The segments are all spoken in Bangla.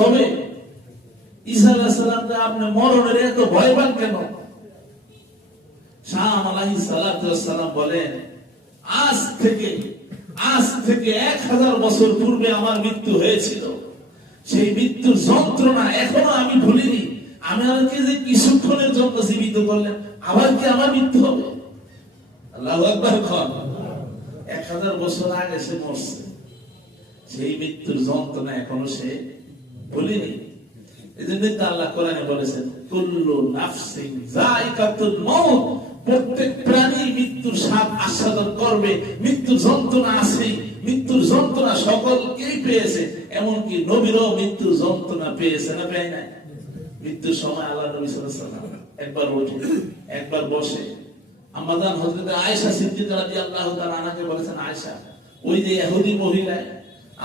হবে। ঈসা আলাইহিস সালামকে আপনি মরণের এত ভয় পান কেন? শাম আলাইহিস সালাতু ওয়াস সালাম বলেন, আজ থেকে 1000 বছর পূর্বে আমার মৃত্যু হয়েছিল, সেই মৃত্যুর যন্ত্রণা এখনো আমি ভুলিনি। আমি আমাকে যে কিছুক্ষণের জন্য জীবিত করলেন, আবার কি আমার মৃত্যু হবে? আল্লাহু আকবার। 1000 বছর আগে সে মরছে, সেই মৃত্যুর যন্ত্রণা এখনো সে ভুলিনি। এই জন্য আল্লাহ কোরআনে বলেছেন, কুল্লু নাফসিন যায়িকাতুল মাউত, প্রত্যেক প্রাণী মৃত্যুর স্বাদ আস্বাদন করবে। মৃত্যুর যন্ত্রণা আছে, মৃত্যুর যন্ত্রণা সকলকেই পেয়েছে, এমনকি নবীরও মৃত্যুর যন্ত্রণা পেয়েছে না পেয় না? মৃত্যুর সময় আল্লাহ নবী সাল্লাল্লাহু আলাইহি ওয়াসাল্লাম একবার ওঠে, একবার বসে। আমাদের হযরত আয়েশা সিদ্দিকা রাদিয়াল্লাহু তাআলা আনহাকে বলেছেন, আয়েশা, ওই যে ইহুদি মহিলা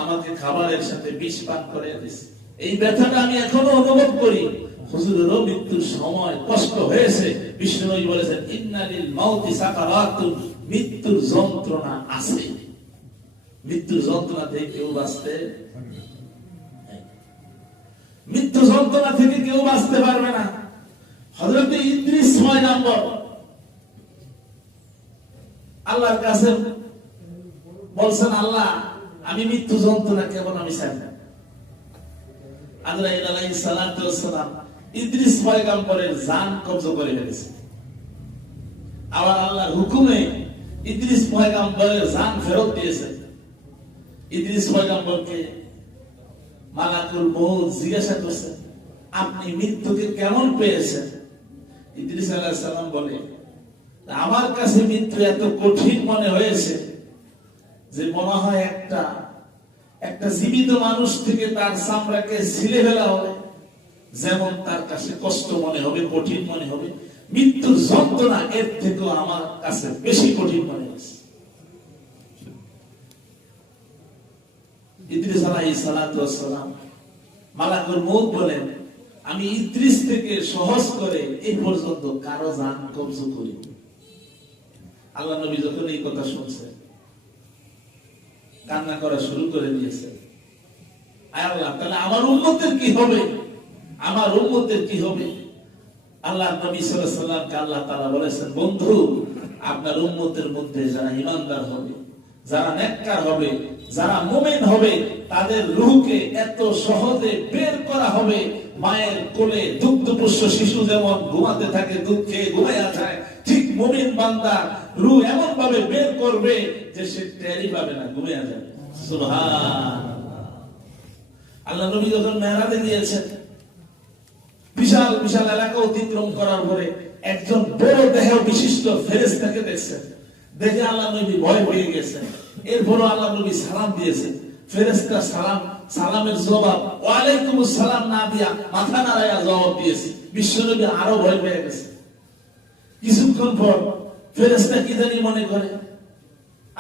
আমাকে খাবারের সাথে বিষ পান করে দিয়েছে, এই ব্যথাটা আমি এখনো অনুভব করি। হুজুরেরও মৃত্যুর সময় কষ্ট হয়েছে। বিষ্ণুনবী বলেছেন, ইন্নালিল মাউতি সাকারাতুন, মৃত্যুর যন্ত্রণা আছে। মৃত্যুর যন্ত্রণা থেকে কেউ বাঁচতে, মৃত্যু যন্ত্রণা থেকে কেউ বাঁচতে পারবে না। হযরত ইদ্রিস পয়গম্বর আল্লাহর কাছে বলছেন, আল্লাহ আমি মৃত্যু যন্ত্রণা কেমন আমি চাই না। আজরাইল আলাইহিস সালাতু ওয়াস সালাম ইদ্রিস পয়গম্বরের জান কবজ করে ফেলেছে। আবার আল্লাহর হুকুমে ইদ্রিস পয়গম্বরের জান ফেরত দিয়েছে। ইদ্রিস পয়গম্বরকে মালাকুল মউত জিজ্ঞাসা করছে, আপনি মৃত্যুকে কেমন পেয়েছেন? ইদ্রিস আলাইহিস সালাম বলে, আমার কাছে মৃত্যু এত কঠিন মনে হয়েছে যে মনে হয় একটা জীবিত মানুষ থেকে তার চামড়াকে ছিলে ফেলা হবে, যেমন তার কাছে কষ্ট মনে হবে, কঠিন মনে হবে, মৃত্যুর যন্ত্রণা এর থেকেও আমার কাছে বেশি কঠিন মনে হয়েছে। ইদ্রিস আলাইহিস সালাতু ওয়াস সালাম মালাকুল মউত বলেন, আমি ইদ্রিস থেকে সহজ করে এই পর্যন্ত কারো জান কবজ করি। আল্লাহ নবী যখন এই কথা শুনছেন, কান্না করা শুরু করে দিয়েছে। আল্লাহ, তাহলে আমার উম্মতের কি হবে? আমার উম্মতের কি হবে? আল্লাহ নবী সাল্লাল্লাহু আলাইহি ওয়াসাল্লামকে আল্লাহ তাআলা বলেছেন, বন্ধু, আপনার উম্মতের মধ্যে যারা ঈমানদার হবে, যারা নেককার হবে, যারা মুমিন হবে, তাদের রূহকে এত সহজে বের করা হবে, মায়ের কোলে দুগ্ধপুষ্ট শিশু যেমন ঘুমাতে থাকে, দুধ খেয়ে ঘুমায়া যায়, ঠিক মুমিন বান্দা রূহ এমন ভাবে বের করবে যে সে টেরই পাবে না, ঘুমায়া যাবে। সুবহানাল্লাহ। আল্লাহ নবী যখন মেরাজে গিয়েছেন, বিশাল বিশাল এলাকা অতিক্রম করার পরে একজন বড় দেহ বিশিষ্ট ফেরেশতাকে দেখছেন। দেখে আল্লাহ নবী ভয় পেয়ে গেছেন। এরপর আল্লাহ নবী সালাম দিয়েছেন। ফেরেশতা সালামের জবাব ওয়ালাইকুমুস সালাম না দিয়া মাথা নাড়ায়া জবাব দিয়েছে। বিশ্বনবী আরো ভয় পেয়ে গেছে। কিছুক্ষণ পর ফেরেশতা কি জানি মনে করে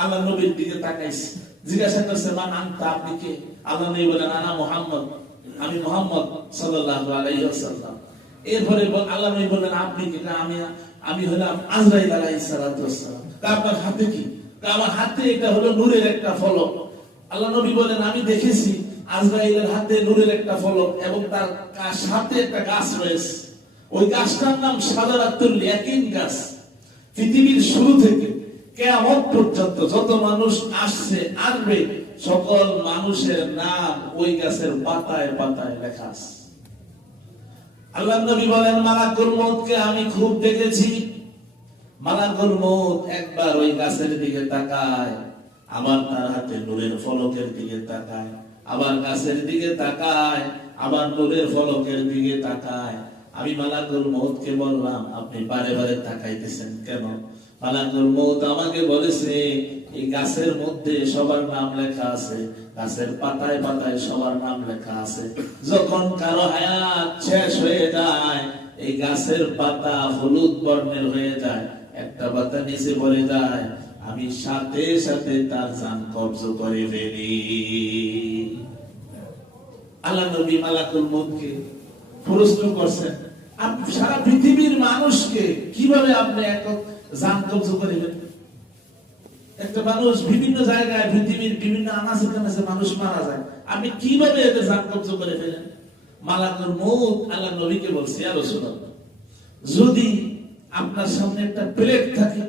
আল্লাহ নবীর দিকে তাকাইছে, জিজ্ঞাসা করছে, মান আনতা, আপনি কে? আল্লাহ নবী বলেন, আনা মুহাম্মদ, আমি মুহাম্মদ সাল্লাল্লাহু আলাইহি ওয়াসাল্লাম। এরপরে আল্লাহ নবী বলেন, আপনি কে? আমি হলাম আজরাইল আলাইহিস সালাতু ওয়াস সালাম। আপনার হাতে কি? আমার হাতে এটা হলো নূরের একটা ফলক। আল্লাহ নবী বলেন, আমি দেখেছি আজরাইলের হাতে নূরের একটা ফলক এবং তার সাথে একটা গাছ রয়েছে। ওই গাছটার নাম শাজারাতুল ইয়াকিন গাছ। পৃথিবীর শুরু থেকে কিয়ামত পর্যন্ত যত মানুষ আসবে সকল মানুষের নাম ওই গাছের পাতায় পাতায় লেখা আছে। আল্লাহ নবী বলেন, মালাকুল মউতকে আমি খুব দেখেছি। মালাকুল মউত একবার ওই গাছের দিকে তাকায়, আবার তার হাতে নূরের ফলকের দিকে তাকায়, আবার গাছের দিকে তাকায়, আবার নূরের ফলকের দিকে তাকায়। আমি মালাকুল মউতকে বললাম, আপনি বারে বারে তাকাইতেছেন কেন? মালাকুল মউত আমাকে বলেছে, এই গাছের মধ্যে সবার নাম লেখা আছে, গাছের পাতায় পাতায় সবার নাম লেখা আছে। যখন কারো হায়াত শেষ হয়ে যায়, এই গাছের পাতা হলুদ বর্ণের হয়ে যায়, একটা পাতা নিচে পড়ে যায়, আমি সাথে সাথে তার জান কবজ করে ফেলি। আল্লাহ নবী মালাকুল মউতকে প্রশ্ন করছেন, আপনি সারা পৃথিবীর মানুষকে কিভাবে আপনি একক জান কবজ করে ফেলেন? একটা মানুষ বিভিন্ন জায়গায় পৃথিবীর বিভিন্ন আনাচে কানাচে মানুষ মারা যায়, আপনি কিভাবে এদের জান কবজ করে ফেলেন? মালাকুল মউত আল্লাহ নবীকে বলছে, ইয়া রাসূলুল্লাহ, যদি আপনার সামনে একটা প্লেট থাকে,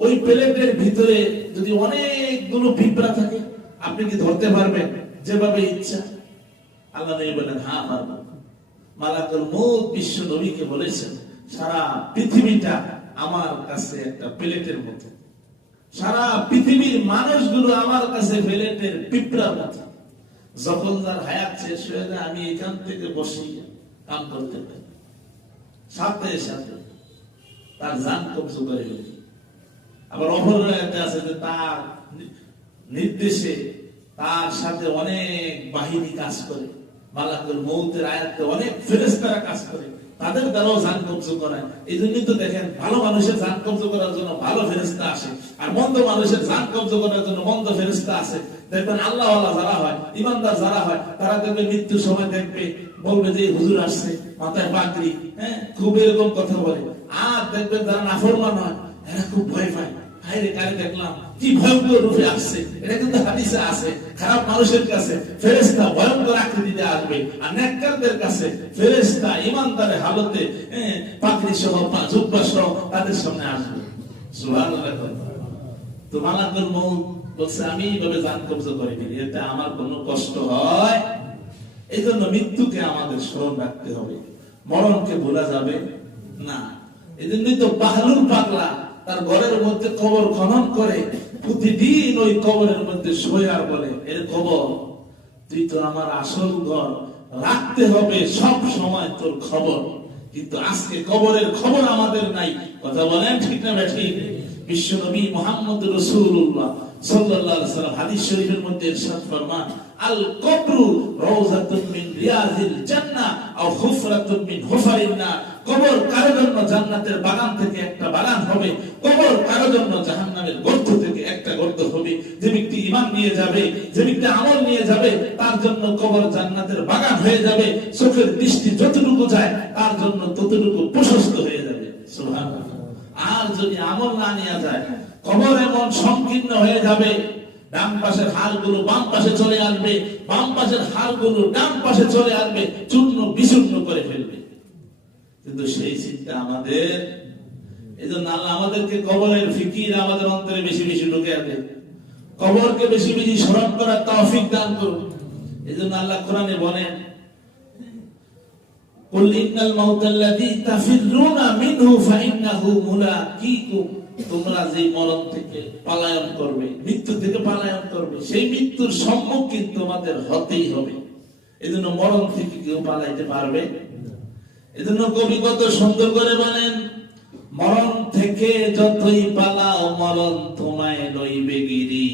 ওই প্লেটের ভিতরে যদি অনেকগুলো পিঁপড়া থাকে, আপনি কি ধরতে পারবেন যেভাবে ইচ্ছা? আল্লাহ নবী বলেন, হ্যাঁ পারবো। মালাকুল মউত বিশ্ব নবীকে বলেছেন, সারা পৃথিবীটা আমার কাছে একটা প্লেটের মতো, সারা পৃথিবীর মানুষগুলো আমার কাছে প্লেটের পিঁপড়ার মতো। যখন তার হায়াত শেষ হয়ে যায়, আমি এখান থেকে বসে কাম করতে পারি, সাথে সাথে তার জান কবজ করে ফেলি। আবার অপর রায়াতে আছে যে তার নির্দেশে তার সাথে অনেক বাহিনী কাজ করে, মালাকুল মউতের আয়াতে অনেক ফেরেশতারা কাজ করে, তাদের দ্বারাও জান কবজ করায়। এই জন্যই তো দেখেন, ভালো মানুষের জান কবজ করার জন্য ভালো ফেরেশতা আসে, আর মন্দ মানুষের জান কবজ করার জন্য মন্দ ফেরেশতা আসে। দেখবেন আল্লাহওয়ালা যারা হয়, ইমানদার যারা হয়, তারা দেখবে মৃত্যুর সময় দেখবে বলবে যে হুজুর আসছে, মাথায় পাগড়ি, হ্যাঁ, খুব এরকম কথা বলে। আর দেখবেন যারা নাফরমান হয়, এরা খুব ভয় পায়, হায়রে কারে দেখলাম, কি ভয়ঙ্কর রূপে আসছে। এটা কিন্তু হাদিসে আছে, খারাপ মানুষের কাছে ফেরেশতা ভয়ঙ্কর আকৃতিতে আসবে, আর নেককারদের কাছে ফেরেশতা ইমানদারের হালতে পাগড়ি সহ জুব্বা সহ তাদের সামনে আসবে। সুবহানাল্লাহ। তো মালাকুল মউত বলছে, আমি এইভাবে জান কবজ করে ফেলি, এতে আমার কোনো কষ্ট হয়? এই জন্য মৃত্যুকে আমাদের স্মরণ রাখতে হবে, মরণকে ভোলা যাবে না। এই জন্যই তো বাহলুল পাগলা তার ঘরের মধ্যে কবর খনন করে, প্রতিদিন ওই কবরের মধ্যে শুয়ে আর বলে, এর কবর, তুই তো আমার আসল ঘর, রাখতে হবে সব সময় তোর খবর, কিন্তু আজকে কবরের খবর আমাদের নাই। কথা বলেন ঠিক না ঠিক? বিশ্বনবী মুহাম্মদ রাসূলুল্লাহ সাল্লাল্লাহু আলাইহি ওয়াসাল্লাম হাদিস শরীফের মধ্যে ইরশাদ ফরমান, আল কবরু রাউযাতুন মিন রিয়াজিল জান্নাহ আও হুফরাতুন মিন হুফারিন নার। কবর কারো জন্য জান্নাতের বাগান থেকে একটা বাগান হবে, কবর কারো জন্য জাহান্নামের গর্ত থেকে একটা গর্ত হবে। যে ব্যক্তি ঈমান নিয়ে যাবে, যে ব্যক্তি আমল নিয়ে যাবে, তার জন্য কবর জান্নাতের বাগান হয়ে যাবে। চোখের দৃষ্টি যতটুকু যায় তার জন্য ততটুকু প্রশস্ত হয়ে যাবে। সুবহানাল্লাহ। আর যদি আমল না নিয়ে যায়, কবর এমন সংকীর্ণ হয়ে যাবে, ডান পাশের হাড়গুলো বাম পাশে চলে আসবে, বাম পাশের হাড়গুলো ডান পাশে চলে আসবে, চূর্ণ বিচূর্ণ করে ফেলবে। কিন্তু সেই চিন্তা আমাদের, এই জন্য আল্লাহ আমাদেরকে কবরের ফিকির আমাদের অন্তরে বেশি বেশি ঢুকে আছে, কবরকে বেশি বেশি স্মরণ করার তৌফিক দান করুন। এই জন্য আল্লাহ কোরআনে বলেন, কুল ইন্নাল মাউতাল্লাযী তাফিরুনা মিনহু ফাইন্নাহু মুলাকীকুম। তোমরা যে মরণ থেকে পলায়ন করবে, মৃত্যু থেকে পলায়ন করবে, সেই মৃত্যুর সম্মুখীন তোমাদের হতেই হবে। এজন্য মরণ থেকে কেউ পালাইতে পারবে। এজন্য কবি কত সুন্দর করে বলেন, মরণ থেকে যতই পালাও মরণ তোমায় লইবে গিরি,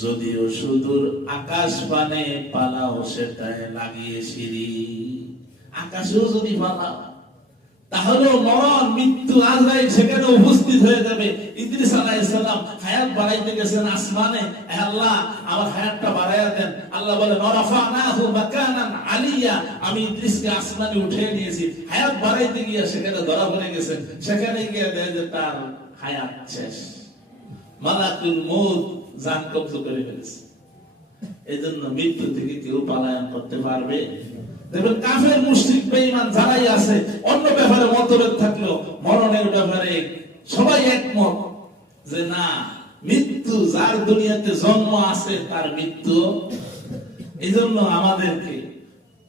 যদিও সুদূর আকাশ পানে পালাও সেটায় লাগিয়ে সিঁড়ি। আকাশেও যদি পালাও তাহলে মরণ মৃত্যু আজরাইল সেখানে উপস্থিত হয়ে যাবে। ইদ্রিস আলাইহিস সালাম হায়াত বাড়াইতে গেছেন আসমানে, হে আল্লাহ আমার হায়াতটা বাড়ায়া দেন। আল্লাহ বলেন, ওয়ারাফানাহু মাকানান আলিয়া, আমি ইদ্রিসকে আসমানে উঠিয়ে নিয়েছি। হায়াত বাড়াইতে গিয়ে সেখানে ধরা পড়ে গেছেন, সেখানে গিয়ে দেখে যে তার হায়াত শেষ, মালাকুল মউত জান কবজ করে ফেলেছে। এজন্য মৃত্যু থেকে কেউ পলায়ন করতে পারবে? দেখবেন কাফের মুশরিক বেঈমান যারাই আছে, অন্য ব্যাপারে মতভেদ থাকলেও মরণের ব্যাপারে সবাই একমত যে না, মৃত্যু যার দুনিয়াতে জন্ম আছে তার মৃত্যু। এই জন্য আমাদেরকে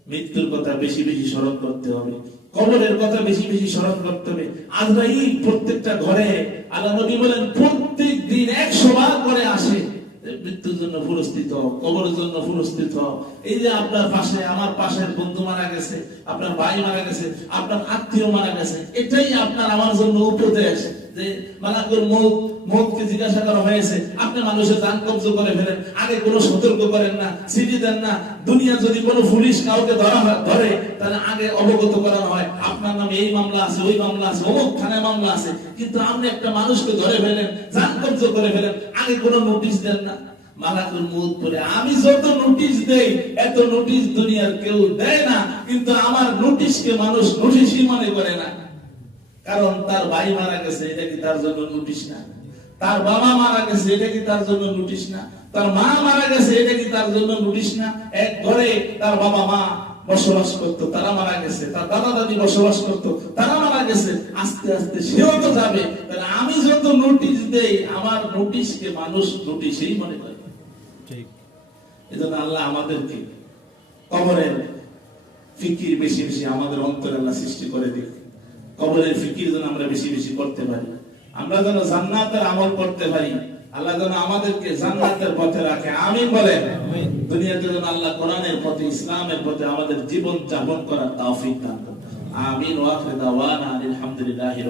মৃত্যুর কথা বেশি বেশি স্মরণ করতে হবে, কবরের কথা বেশি বেশি স্মরণ করতে হবে। আজরাইল প্রত্যেকটা ঘরে, আল্লাহ নবী বলেন, প্রত্যেক দিন 100 বার করে আসে। মৃত্যুর জন্য প্রস্তুত হও, কবরের জন্য প্রস্তুত হও। এই যে আপনার পাশে, আমার পাশের বন্ধু মারা গেছে, আপনার ভাই মারা গেছে, আপনার আত্মীয় মারা গেছে, এটাই আপনার আমার জন্য উপদেশ যে মালাকুল মউতকে জিজ্ঞাসা করা হয়েছে, আপনি মানুষের জান কবজ করে ফেলেন, আগে কোনো সতর্ক করেন না, চিঠি দেন না। দুনিয়া যদি কোনো পুলিশ কাউকে ধরে তাহলে আগে অবগত করানো হয়, আপনার নামে এই মামলা আছে, ওই মামলা আছে, অমুক থানায় মামলা আছে। কিন্তু আপনি একটা মানুষকে ধরে ফেলেন, জান কবজ করে ফেলেন, আগে কোনো নোটিশ দেন না। মালাকুল মউত বলে, আমি যত নোটিশ দেই এত নোটিশ দুনিয়ার কেউ দেয় না, কিন্তু আমার নোটিশকে মানুষ নোটিশই মনে করে না। কারণ তার ভাই মারা গেছে, এটা কি তার জন্য নোটিশ না? তার বাবা মারা গেছে, এটা কি তার জন্য নোটিশ না? তার মা মারা গেছে, এটা কি তার জন্য নোটিশ না? এক ঘরে তার বাবা মা বসবাস করতো, তারা মারা গেছে। তার দাদা দাদি বসবাস করতো, তারা মারা গেছে। আস্তে আস্তে সেও তো যাবে। তাহলে আমি যত নোটিশ দেই, আমার নোটিশকে মানুষ নোটিশই মনে করে। ঠিক। এজন্য আল্লাহ আমাদেরকে কবরের ফিকির বেশি বেশি আমাদের অন্তরে আল্লাহ সৃষ্টি করে দিক। কবরের ফিকির যেন আমরা বেশি বেশি করতে পারি, আমরা যেন জান্নাতের আমল করতে পারি। আল্লাহ যেন আমাদেরকে জান্নাতের পথে রাখে, আমিন বলেন। দুনিয়াতে যেন আল্লাহ কোরআনের পথে, ইসলামের পথে আমাদের জীবন যাপন করার তৌফিক দান করেন, আমিন। ওয়া আখিরু দাওয়ানা আলহামদুলিল্লাহি।